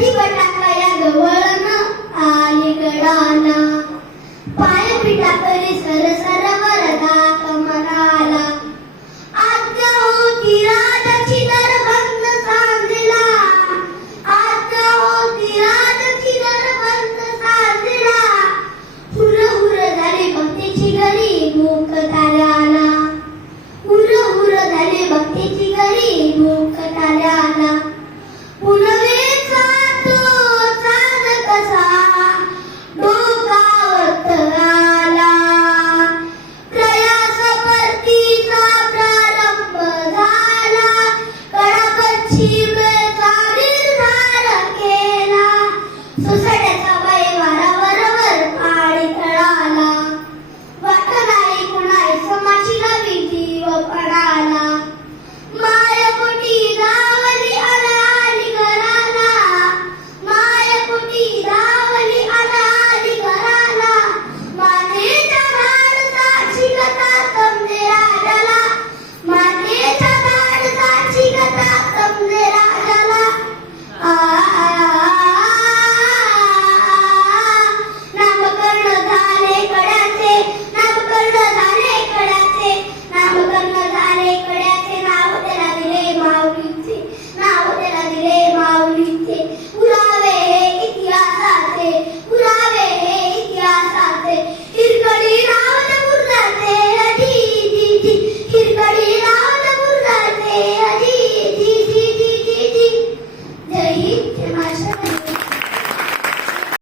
कधी बटाका या गवळण आली गडाला, पाय पिटा करी सरसर वरदा कमळाला. आज्ञा होती राजाची दरबंद सांजिला, आज्ञा होती राजाची दरबंद सांजिला. हुर हुर झाली भक्तीची घरी भूक ताऱ्याला, हुर हुर झाली भक्तीची घरी भूक ताऱ्याला. पुनवेचा तो चांद कसा डोकावत आला, प्रयास परतीचा प्रारंभ झाला. कडा पश्चिमेचा निर्धार केला, सोसाट्याचा